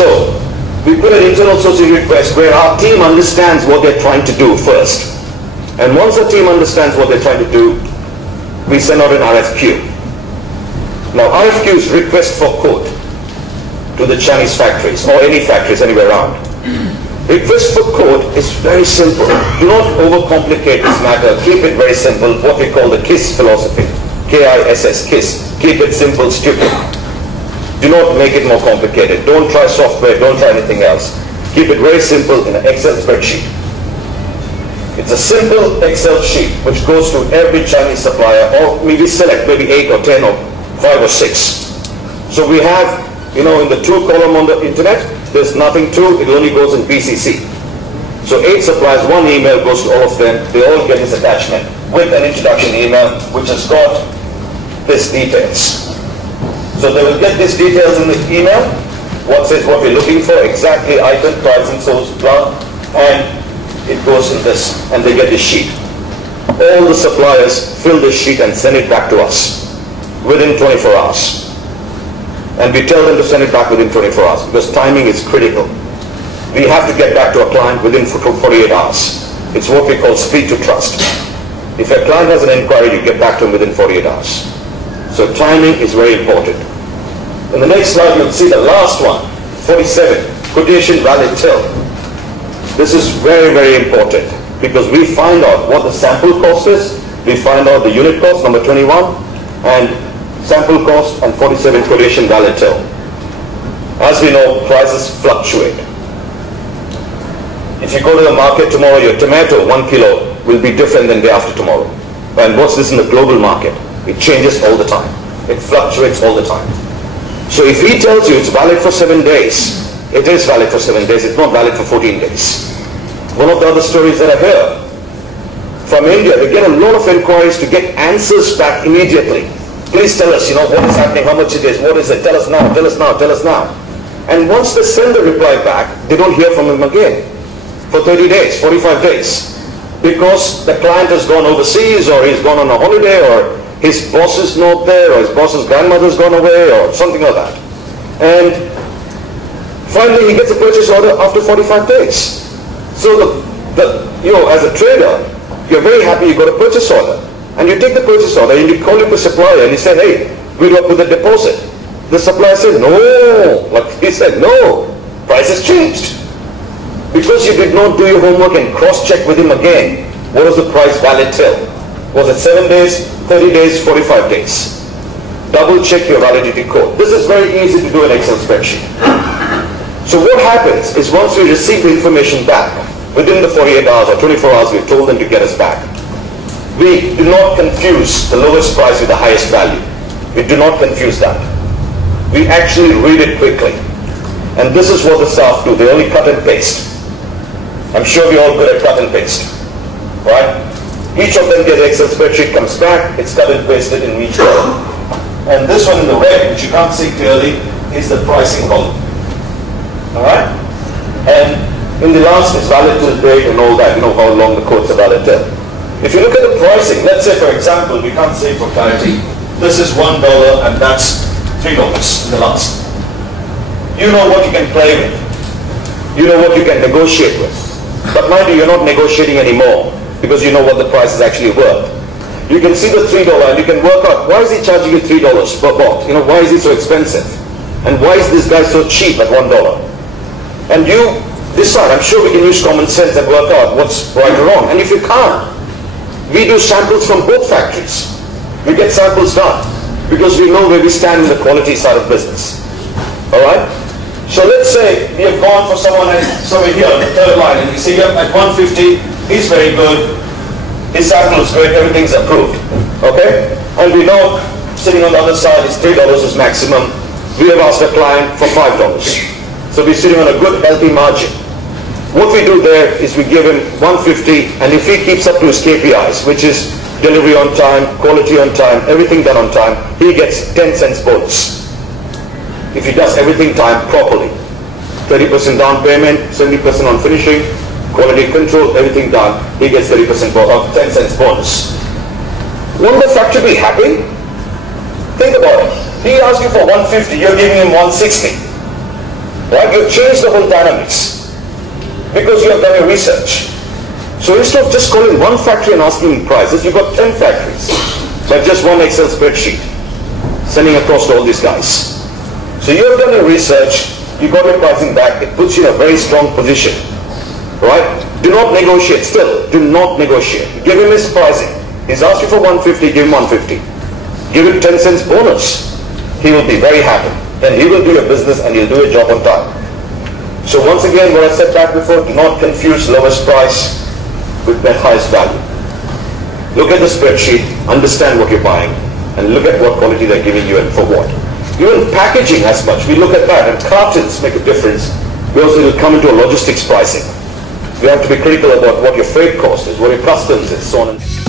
So we put an internal sourcing request where our team understands what they're trying to do first. And once the team understands what they're trying to do, we send out an RFQ. Now RFQ is request for quote to the Chinese factories or any factories anywhere around. Request for quote is very simple. Do not overcomplicate this matter. Keep it very simple, what we call the KISS philosophy. K-I-S-S, KISS. Keep it simple, stupid. Do not make it more complicated. Don't try software, don't try anything else. Keep it very simple in an Excel spreadsheet. It's a simple Excel sheet which goes to every Chinese supplier, or maybe select maybe 8 or 10 or 5 or 6. So we have, in the 2 column on the internet, there's nothing to, it only goes in BCC. So 8 suppliers, 1 email goes to all of them. They all get this attachment with an introduction email which has got these details. So they will get these details in the email, what we're looking for, exactly item, price and source, blah, and it goes in this, and they get this sheet. All the suppliers fill this sheet and send it back to us within 24 hours. And we tell them to send it back within 24 hours because timing is critical. We have to get back to a client within 48 hours. It's what we call speed to trust. If a client has an inquiry, you get back to him within 48 hours. So timing is very important. In the next slide, you'll see the last one, 47, quotation valid till. This is very, very important because we find out what the sample cost is, we find out the unit cost, number 21, and sample cost, and 47 quotation valid till. As we know, prices fluctuate. If you go to the market tomorrow, your tomato, 1 kilo, will be different than day after tomorrow. And what's this in the global market? It changes all the time. It fluctuates all the time. So if he tells you it's valid for 7 days, it is valid for 7 days, it's not valid for 14 days. One of the other stories that I hear from India, they get a lot of inquiries to get answers back immediately. Please tell us, what is happening, how much it is, what is it, tell us now, tell us now, tell us now. And once they send the reply back, they don't hear from him again for 30 days, 45 days. Because the client has gone overseas, or he's gone on a holiday, or his boss is not there, or his boss's grandmother's gone away, or something like that. And finally he gets a purchase order after 45 days. So as a trader, you're very happy you got a purchase order. And you take the purchase order and you call up the supplier and you say, hey, we'll up with the deposit. The supplier said, no. Like he said, no, price has changed. Because you did not do your homework and cross-check with him again, what was the price valid till? Was it 7 days, 30 days, 45 days? Double check your validity code. This is very easy to do in Excel spreadsheet. So what happens is once we receive the information back, within the 48 hours or 24 hours, we've told them to get us back. We do not confuse the lowest price with the highest value. We do not confuse that. We actually read it quickly. And this is what the staff do. They only cut and paste. I'm sure we're all good at cut and paste. Right? Each of them gets Excel spreadsheet, comes back, it's cut and pasted in each column. And this one in the red, which you can't see clearly, is the pricing column. Alright? And in the last, it's valid till date and all that, how long the quotes are valid till. If you look at the pricing, let's say for example, we can't say for clarity, this is $1 and that's $3 in the last. You know what you can play with. You know what you can negotiate with. But mind you, you're not negotiating anymore because you know what the price is actually worth. You can see the $3 and you can work out, why is he charging you $3 per box? Why is he so expensive? And why is this guy so cheap at $1? And you decide, I'm sure we can use common sense and work out what's right or wrong. And if you can't, we do samples from both factories. We get samples done because we know where we stand in the quality side of business. Alright? So let's say we have gone for someone somewhere here on the third line and we see him at 150, he's very good, his sample is great, everything's approved. Okay? And we know sitting on the other side is $3 is maximum. We have asked the client for $5. So we're sitting on a good healthy margin. What we do there is we give him 150, and if he keeps up to his KPIs, which is delivery on time, quality on time, everything done on time, he gets 10 cents bonus. If he does everything time properly. 30% down payment, 70% on finishing, quality control, everything done, he gets 30% bonus, 10 cents bonus. Won't the factory be happy? Think about it. He asked you for 150, you're giving him 160. Right? You've changed the whole dynamics because you have done your research. So instead of just calling one factory and asking prices, you've got 10 factories. But just one Excel spreadsheet sending across to all these guys. So you have done your research, you got your pricing back, it puts you in a very strong position. Right? Do not negotiate still. Do not negotiate. Give him his pricing. He's asked you for 150, give him 150. Give him 10 cents bonus. He will be very happy. Then he will do your business and he'll do your job on time. So once again, what I said back before, do not confuse lowest price with the highest value. Look at the spreadsheet, understand what you're buying, and look at what quality they're giving you and for what. Even packaging as much, we look at that, and cartons make a difference. We also will come into a logistics pricing. You have to be critical about what your freight cost is, what your customs is, so on and so on.